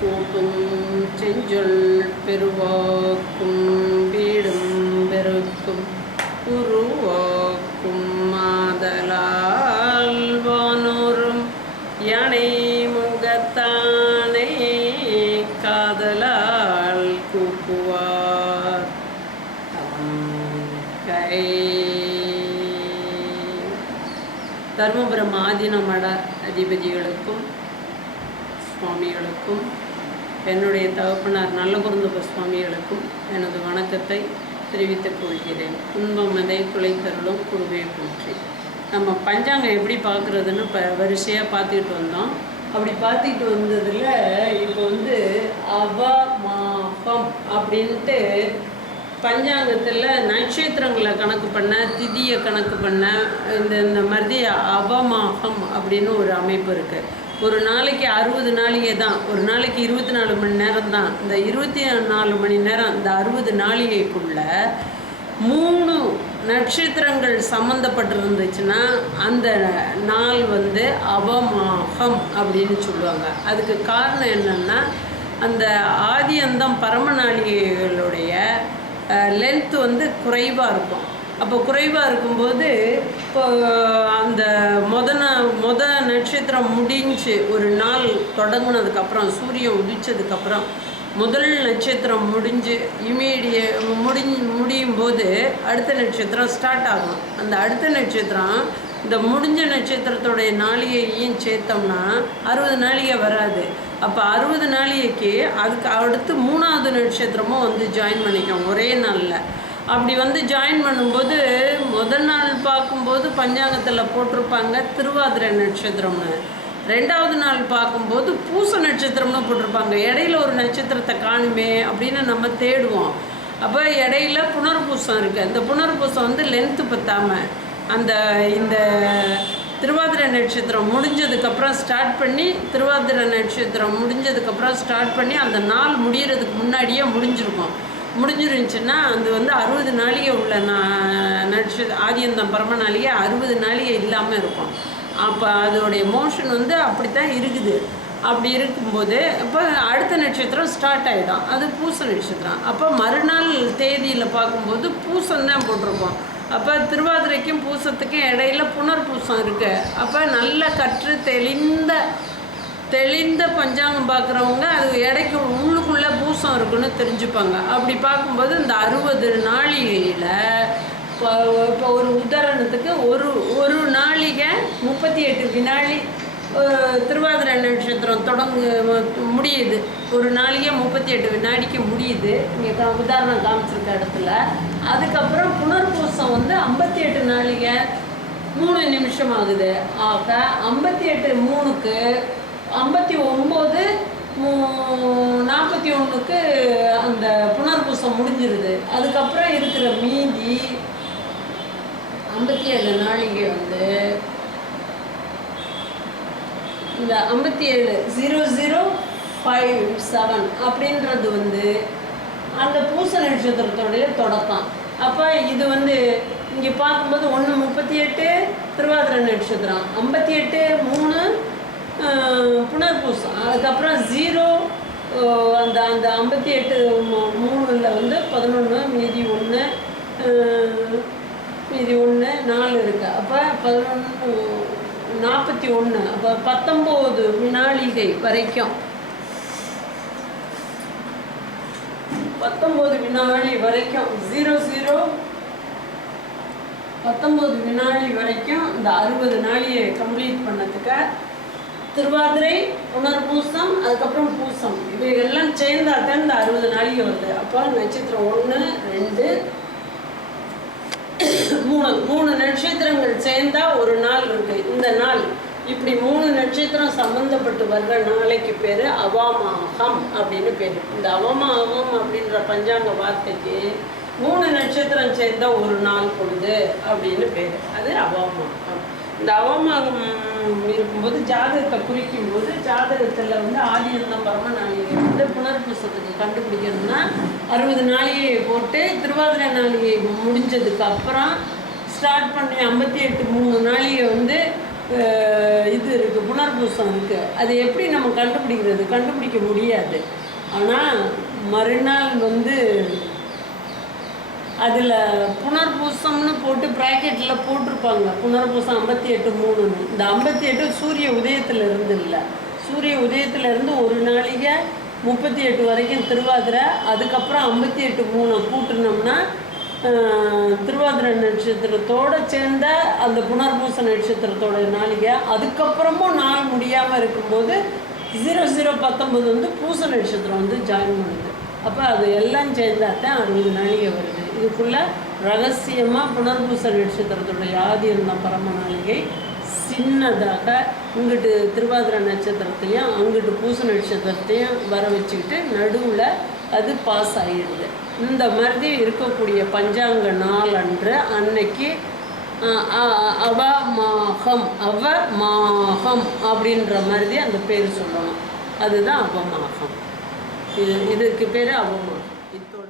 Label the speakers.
Speaker 1: கூட்டும் செஞ்சொல் பெருவாக்கும் வீடும் பெருக்கும் உருவாக்கும் மாதலால் வானோரும் யானை முகத்தானே காதலால் கூப்புவார். கை தர்மபுரம் ஆதீன மட அதிபதிகளுக்கும் சுவாமிகளுக்கும் என்னுடைய தகப்பனார் நல்லகுருந்தப சுவாமிகளுக்கும் எனது வணக்கத்தை தெரிவித்துக் கொள்கிறேன். துன்பம் அதை குலைத்தருளும் குருவே போற்றி. நம்ம பஞ்சாங்கம் எப்படி பார்க்குறதுன்னு இப்போ வரிசையாக பார்த்துக்கிட்டு வந்தோம். அப்படி பார்த்துக்கிட்டு வந்ததில் இப்போ வந்து அவமாகம் அப்படின்ட்டு பஞ்சாங்கத்தில் நட்சத்திரங்களை கணக்கு பண்ண திதியை கணக்கு பண்ண இந்த இந்த மாதிரி அவமாகம் அப்படின்னு ஒரு அமைப்பு இருக்குது ஒரு நாளைக்கு அறுபது நாளிகை தான். ஒரு நாளைக்கு இருபத்தி நாலு மணி நேரம் தான். இந்த இருபத்தி நாலு மணி நேரம் இந்த அறுபது நாளிகைக்குள்ள மூணு நட்சத்திரங்கள் சம்மந்தப்பட்டிருந்துச்சுன்னா அந்த நாள் வந்து அவமாகம் அப்படின்னு சொல்லுவாங்க. அதுக்கு காரணம் என்னென்னா அந்த ஆதி அந்தம் பரம நாளிகைகளுடைய லென்த் வந்து குறைவாக இருக்கும். அப்போ குறைவாக இருக்கும்போது இப்போ அந்த முத மொத முத நட்சத்திரம் முடிஞ்சு ஒரு நாள் தொடங்கினதுக்கப்புறம் சூரியன் உதிச்சதுக்கப்புறம் முதல் நட்சத்திரம் முடிஞ்சு இமீடிய முடி முடியும் போது அடுத்த நட்சத்திரம் ஸ்டார்ட் ஆகும். அந்த அடுத்த நட்சத்திரம் இந்த முடிஞ்ச நட்சத்திரத்தோடைய நாளிகையும் சேர்த்தோம்னா அறுபது நாளிகை வராது. அப்போ அறுபது நாளிகைக்கு அதுக்கு அடுத்து மூணாவது நட்சத்திரமும் வந்து ஜாயின் பண்ணிக்கும் ஒரே நாளில். அப்படி வந்து ஜாயின் பண்ணும்போது முதல் நாள் பார்க்கும்போது பஞ்சாங்கத்தில் போட்டிருப்பாங்க திருவாதிரை நட்சத்திரம்னு. ரெண்டாவது நாள் பார்க்கும்போது பூச நட்சத்திரம்னு போட்டிருப்பாங்க. இடையில ஒரு நட்சத்திரத்தை காணுமே அப்படின்னு நம்ம தேடுவோம். அப்போ இடையில புனர்பூசம் இருக்குது அந்த புனர்பூசம் வந்து லென்த்து பத்தாமல் அந்த இந்த திருவாதிரை நட்சத்திரம் முடிஞ்சதுக்கப்புறம் ஸ்டார்ட் பண்ணி திருவாதிரை நட்சத்திரம் முடிஞ்சதுக்கப்புறம் ஸ்டார்ட் பண்ணி அந்த நாள் முடிகிறதுக்கு முன்னாடியே முடிஞ்சிருக்கும். முடிஞ்சிருந்துச்சுன்னா அது வந்து அறுபது நாளிகை உள்ள நா- நட்ச ஆதியந்தம் பரம நாளிகை அறுபது நாளிகை இல்லாமல் இருக்கும். அப்போ அதோடைய மோஷன் வந்து அப்படி தான் இருக்குது. அப்படி இருக்கும்போது இப்போ அடுத்த நட்சத்திரம் ஸ்டார்ட் ஆகிடும் அது பூச நட்சத்திரம். அப்போ மறுநாள் தேதியில் பார்க்கும்போது பூசம் தான் போட்டிருப்போம். அப்போ திருவாதிரைக்கும் பூசத்துக்கும் இடையில புனர் பூசம் இருக்குது அப்போ நல்ல கற்று தெளிந்த தெளிந்த பஞ்சாங்கம் பார்க்குறவங்க அது இடைக்கு உள்ளுக்குள்ளே இருக்குன்னு தெரிஞ்சுப்பாங்க. அப்படி பார்க்கும்போது இந்த அறுபது நாளிகையில் இப்போ இப்போ ஒரு உதாரணத்துக்கு ஒரு ஒரு நாளிகை முப்பத்தி எட்டு வினாடி திருவாதிரை நட்சத்திரம் தொடங்கு முடியுது. ஒரு நாளிகை முப்பத்தி எட்டு வினாடிக்கு முடியுது. இங்கே உதாரணம் காமிச்சிருக்க இடத்துல. அதுக்கப்புறம் புனர்பூசம் வந்து ஐம்பத்தி எட்டு நாளிகை மூணு நிமிஷம் ஆகுது ஆக ஐம்பத்தி எட்டு மூணுக்கு ஐம்பத்தி ஒம்பது நாற்பத்தி ஒன்றுக்கு அந்த புனர்பூசம் முடிஞ்சிருது. அதுக்கப்புறம் இருக்கிற மீதி ஐம்பத்தி ஏழு நாளைக்கு வந்து இந்த ஐம்பத்தி ஏழு ஜீரோ ஜீரோ ஃபைவ் செவன் அப்படின்றது வந்து அந்த பூச நட்சத்திரத்துடைய தொடக்கம். அப்போ இது வந்து இங்கே பார்க்கும்போது ஒன்று முப்பத்தி எட்டு திருவாதிரை நட்சத்திரம். ஐம்பத்தி எட்டு மூணு புனர்பூசம் அதுக்கப்புறம் ஜீரோ அந்த அந்த ஐம்பத்தி எட்டு மூணில் வந்து பதினொன்று மீதி ஒன்று மீதி ஒன்று நாலு இருக்குது அப்போ பதினொன்று நாற்பத்தி ஒன்று அப்போ பத்தொம்போது வினாளிகை வரைக்கும். பத்தொம்போது வினாடி வரைக்கும் ஜீரோ ஜீரோ பத்தொம்போது வினாடி வரைக்கும் இந்த அறுபது நாளியை கம்ப்ளீட் பண்ணதுக்கு திருவாதிரை புனர்பூசம் அதுக்கப்புறம் பூசம். இவைகள்லாம் சேர்ந்தாதான் இந்த அறுபது நாளைக்கு வருது. அப்போ நட்சத்திரம் ஒன்று ரெண்டு மூணு. மூணு நட்சத்திரங்கள் சேர்ந்தா ஒரு நாள் இருக்கு. இந்த நாள். இப்படி மூணு நட்சத்திரம் சம்பந்தப்பட்டு வர்ற நாளைக்கு பேர் அவாமாகம் அப்படின்னு பேர். இந்த அவமாகம் அப்படின்ற பஞ்சாங்க வார்த்தைக்கு மூணு நட்சத்திரம் சேர்ந்தா ஒரு நாள் பொழுது அப்படின்னு பேர். அது அவமாகம். இந்த அவமாகம் இருக்கும்போது ஜாதகத்தை குறிக்கும் போது ஜாதகத்தில் வந்து ஆதியந்தம் பரம வந்து புனர்பூசத்துக்கு கண்டுபிடிக்கணும்னா அறுபது நாளிகையை போட்டு திருவாதிரை நாளிகை முடிஞ்சதுக்கு அப்புறம் ஸ்டார்ட் பண்ணி ஐம்பத்தி எட்டு மூணு நாளிகை வந்து இது இருக்குது புனர்பூசம் இருக்குது அது எப்படி நம்ம கண்டுபிடிக்கிறது? கண்டுபிடிக்க முடியாது. ஆனால் மறுநாள் வந்து அதில் புனர்பூசம்னு போட்டு ப்ராக்கெட்டில் போட்டிருப்பாங்க. புனர்பூசம் ஐம்பத்தி எட்டு மூணுன்னு. இந்த ஐம்பத்தி எட்டு சூரிய உதயத்தில் இருந்து இல்லை. சூரிய உதயத்துல இருந்து ஒரு நாளைக்கு முப்பத்தி எட்டு வரைக்கும் திருவாதிரை அதுக்கப்புறம் ஐம்பத்தி எட்டு மூணை கூட்டினோம்னா திருவாதிரை நட்சத்திரத்தோட சேர்ந்த அந்த புனர்பூச நட்சத்திரத்தோட நாளிகை. அதுக்கப்புறமும் நாள் முடியாமல் இருக்கும்போது ஜீரோ ஜீரோ பத்தொம்பது வந்து பூச நட்சத்திரம் வந்து ஜாயின் பண்ணுது. அப்போ அது எல்லாம் சேர்ந்தாதான் அறுபது நாளிகை வருது. இதுக்குள்ளே ரகசியமாக புனர்பூச நட்சத்திரத்தோட யாதி தான் பரம நாளிகை சின்னதாக இங்கிட்டு திருவாதிரை நட்சத்திரத்தையும் அங்கிட்டு பூச நட்சத்திரத்தையும் வர வச்சுக்கிட்டு நடுவில் அது பாஸ் ஆகிடுது இந்த மாதிரி இருக்கக்கூடிய பஞ்சாங்க நாள் அன்று அன்னைக்கு அவ அ- அவமாகம் அவமாகம் அப்படின்ற மாதிரி அந்த பேர் சொல்லணும். அதுதான் அவமாகம் இது இதுக்கு பேர் அவமாகம் இதோட